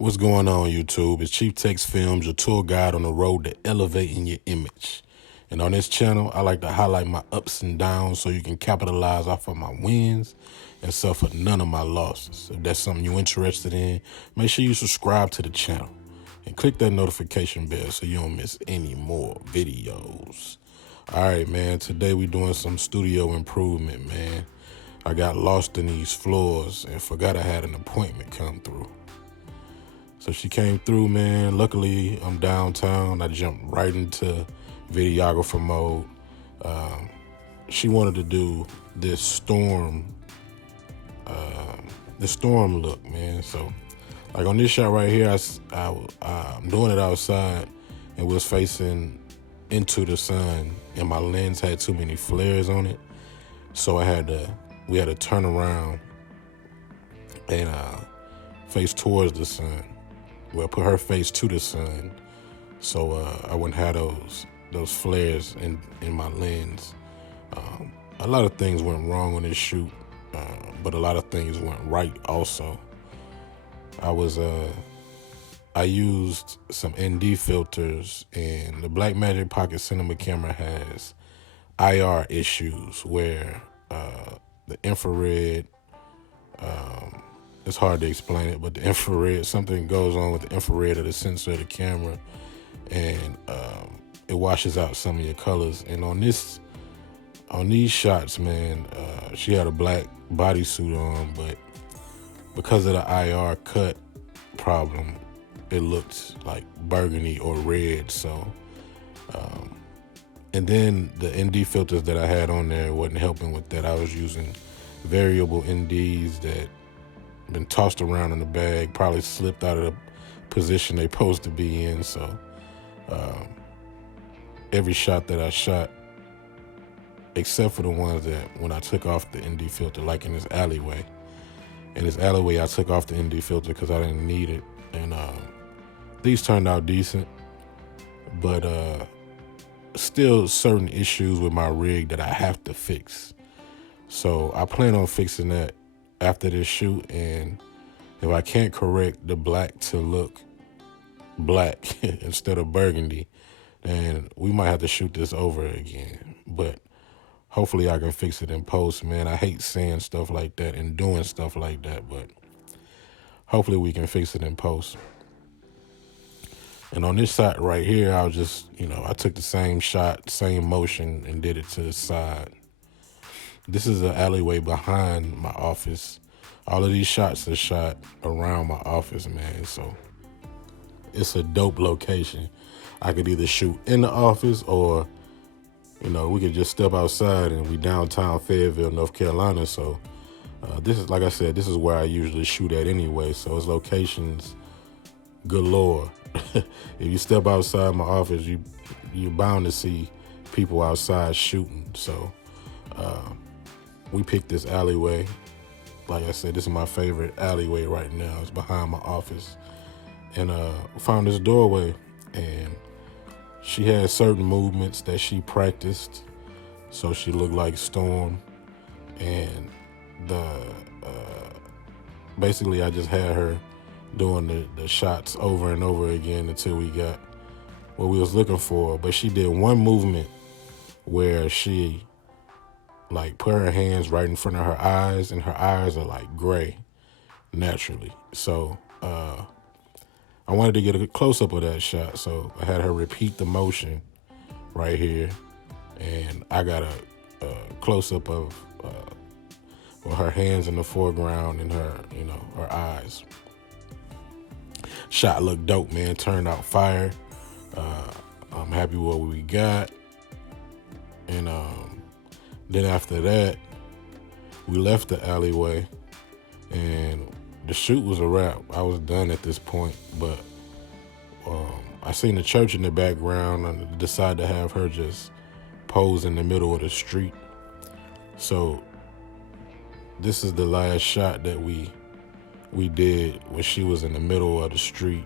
What's going on, YouTube? It's CHIEFTEXX Films, your tour guide on the road to elevating your image. And on this channel, I like to highlight my ups and downs so you can capitalize off of my wins and suffer none of my losses. If that's something you're interested in, make sure you subscribe to the channel and click that notification bell so you don't miss any more videos. All right, man, today we're doing some studio improvement, man. I got lost in these floors and forgot I had an appointment come through. So she came through, man. Luckily, I'm downtown. I jumped right into videographer mode. She wanted to do this storm look, man. So, like on this shot right here, I'm doing it outside and was facing into the sun, and my lens had too many flares on it. So we had to turn around and face towards the sun. Well, put her face to the sun, so I wouldn't have those flares in my lens. A lot of things went wrong on this shoot, but a lot of things went right also. I used some ND filters, and the Blackmagic Pocket Cinema camera has IR issues where the infrared, it's hard to explain it, but the infrared, something goes on with the infrared of the sensor of the camera, and it washes out some of your colors. And on these shots, man, she had a black bodysuit on, but because of the IR cut problem, it looked like burgundy or red. So, and then the ND filters that I had on there wasn't helping with that. I was using variable NDs that been tossed around in the bag, probably slipped out of the position they supposed to be in. So every shot that I shot, except for the ones that when I took off the ND filter, like in this alleyway. In this alleyway, I took off the ND filter because I didn't need it. And these turned out decent, but still certain issues with my rig that I have to fix. So I plan on fixing that after this shoot, and if I can't correct the black to look black instead of burgundy, then we might have to shoot this over again. But hopefully I can fix it in post, man. I hate saying stuff like that and doing stuff like that, but hopefully we can fix it in post. And on this shot right here, I was just, I took the same shot, same motion, and did it to the side. This is an alleyway behind my office. All of these shots are shot around my office, man. So it's a dope location. I could either shoot in the office or, we could just step outside and we downtown Fayetteville, North Carolina. So this is, like I said, this is where I usually shoot at anyway. So it's locations galore. If you step outside my office, you're bound to see people outside shooting. So we picked this alleyway. Like I said, this is my favorite alleyway right now. It's behind my office. And we found this doorway, and she had certain movements that she practiced, so she looked like Storm. And basically I just had her doing the shots over and over again until we got what we was looking for. But she did one movement where she put her hands right in front of her eyes, and her eyes are like gray naturally. So I wanted to get a close-up of that shot, so I had her repeat the motion right here, and I got a close-up of her hands in the foreground and her, her eyes. Shot looked dope, man. Turned out fire. I'm happy with what we got. And then after that, we left the alleyway, and the shoot was a wrap. I was done at this point, but I seen the church in the background and decided to have her just pose in the middle of the street. So this is the last shot that we did when she was in the middle of the street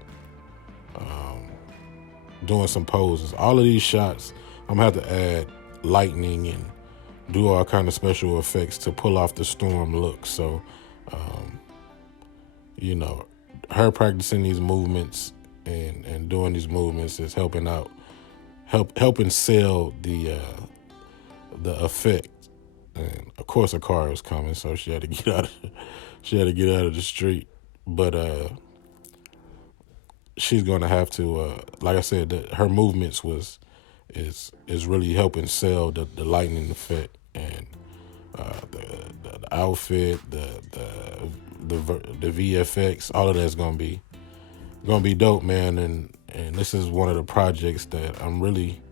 doing some poses. All of these shots, I'm gonna have to add lightning and do all kind of special effects to pull off the storm look. So her practicing these movements and doing these movements is helping sell the effect. And of course, a car was coming, so she had to get out. She had to get out of the street, but she's gonna have to. Like I said, her movements is really helping sell the lightning effect and the outfit, the VFX. All of that's gonna be dope, man. And this is one of the projects that I'm really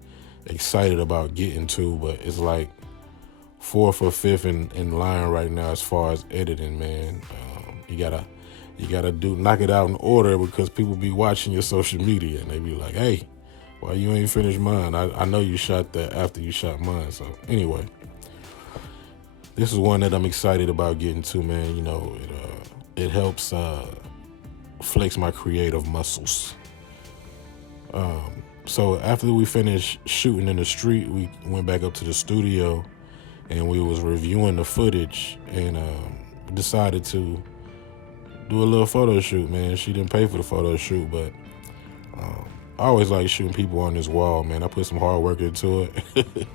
excited about getting to, but it's like fourth or fifth in line right now as far as editing, man. You gotta knock it out in order because people be watching your social media and they be like, hey, why you ain't finished mine? I know you shot that after you shot mine. So anyway, this is one that I'm excited about getting to, man. You know, it helps flex my creative muscles. So after we finished shooting in the street, we went back up to the studio and we was reviewing the footage and decided to do a little photo shoot, man. She didn't pay for the photo shoot, but I always like shooting people on this wall, man. I put some hard work into it.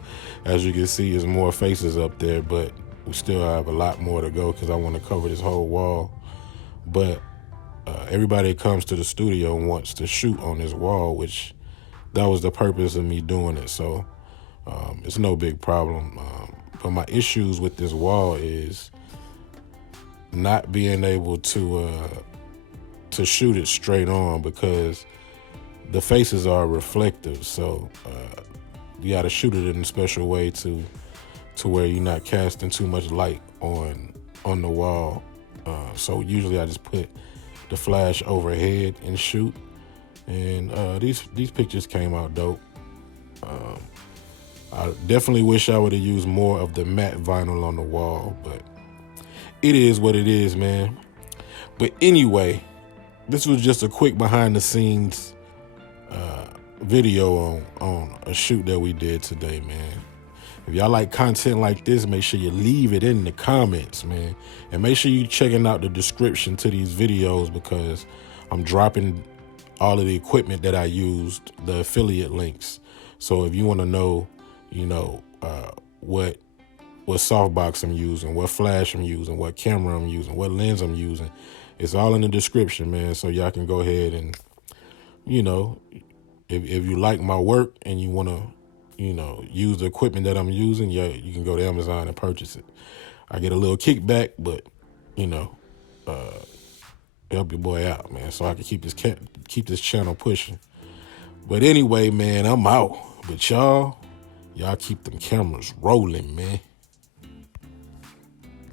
As you can see, there's more faces up there, but we still have a lot more to go because I want to cover this whole wall. But everybody that comes to the studio wants to shoot on this wall, which that was the purpose of me doing it. So it's no big problem. But my issues with this wall is not being able to shoot it straight on because the faces are reflective. So you got to shoot it in a special way to where you're not casting too much light on the wall. So usually I just put the flash overhead and shoot. And these pictures came out dope. I definitely wish I would have used more of the matte vinyl on the wall, but it is what it is, man. But anyway, this was just a quick behind the scenes video on a shoot that we did today, man. If y'all like content like this, make sure you leave it in the comments, man. And make sure you checking out the description to these videos because I'm dropping all of the equipment that I used, the affiliate links. So if you want to know, you know, what softbox I'm using, what flash I'm using, what camera I'm using, what lens I'm using, it's all in the description, man. So y'all can go ahead and, you know, if you like my work and you want to, you know, use the equipment that I'm using, yeah, you can go to Amazon and purchase it. I get a little kickback, but, you know, help your boy out, man, so I can keep this channel pushing. But anyway, man, I'm out. But y'all keep them cameras rolling, man.